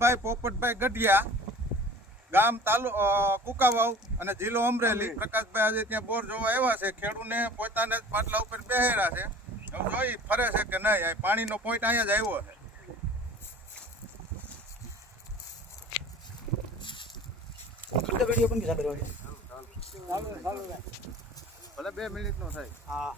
પ્રકાશભાઈ પોપટભાઈ ગઢિયા, ગામ કુકાવાવ અને જિલ્લો અમરેલી. પ્રકાશભાઈ આજે ત્યાં બોર જોવા આવ્યા છે. ખેડૂને પોતાને જ પાટલા ઉપર બેહેરા છે. હવે જોઈ ફરે છે કે નહીં. પાણીનો પોઈન્ટ અહીંયા જ આવ્યો છે. ભલે 2 મિનિટનો થાય. હા.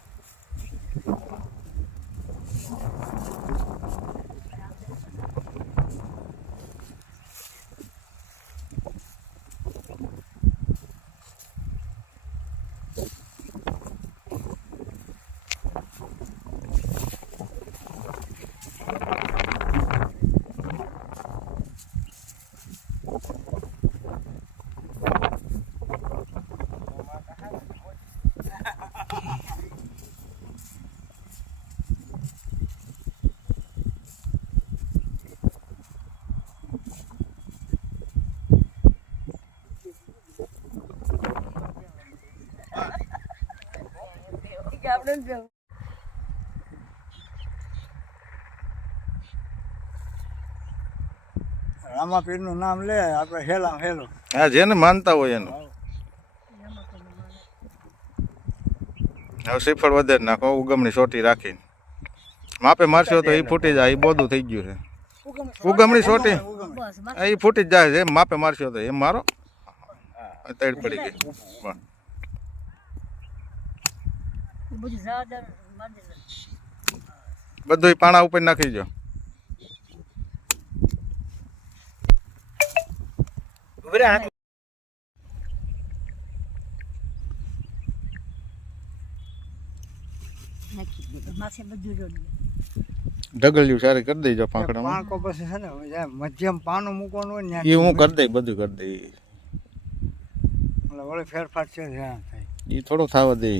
રામાપીર નું નામ લે આપણે હેલા હેલો. હા, જેને માનતા હોય એનું. હવે શ્રીફળ વધારે નાખો, ઉગમણી સોટી રાખીને માપે મારશો તો એ ફૂટી જાય. એ બોધું થઈ ગયું છે. ઉગમણી સોટી એ ફૂટી જ જાય છે. માપે મારશો તો એમ મારો તૈડ પડી ગઈ. બધું પાણા ઉપર નાખી દો. ઢગલિયું સારી કરી દેજો પાંકડા. પાંકો પછી છે ને મધ્યમ પાનું મૂકવાનું હોય ને એ હું કરી દઈ, બધું કરી દઈ. વળી ફેરફાર છે એ થોડોક થવા દે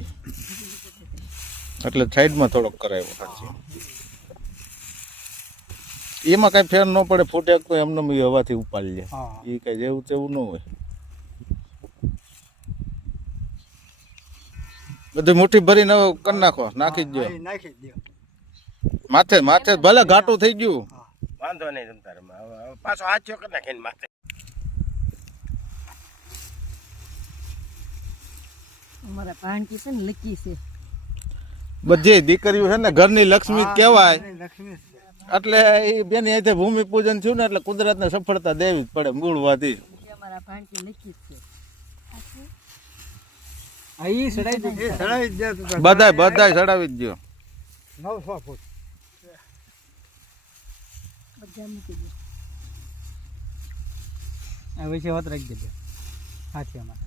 એટલે સાઈડમાં થોડોક કરાવ્યો પછી. એમાં કઈ ફેર ન પડે. ફૂટે તો એમને હવાથી ઉપાડી લે. એ કઈ જેવું તેવું ન હોય. બધું મુઠ્ઠી ભરીને કરી નાખો. નાખી જ દો. નાખી દો માથે માથે ભલે ઘાટું થઈ ગયું વાંધો નહીં. તમ તારે પાછો હાથ ચોકર નાખીને માથે. અમારા ભાણકી છે ને લકી છે. બધી દીકરીઓ છે ને ઘરની લક્ષ્મી કહેવાય. એટલે એ બેની હાથે ભૂમિ પૂજન થયું ને એટલે કુદરતને સફળતા દેવી જ પડે. મૂળ વાતી અમારા ભાણકી લકી છે. બધાય ચડાવી જ દો. 900 ફૂટ બધા મૂકી દો. આ વિશે વાત રાખી દેજો હાથીમાં.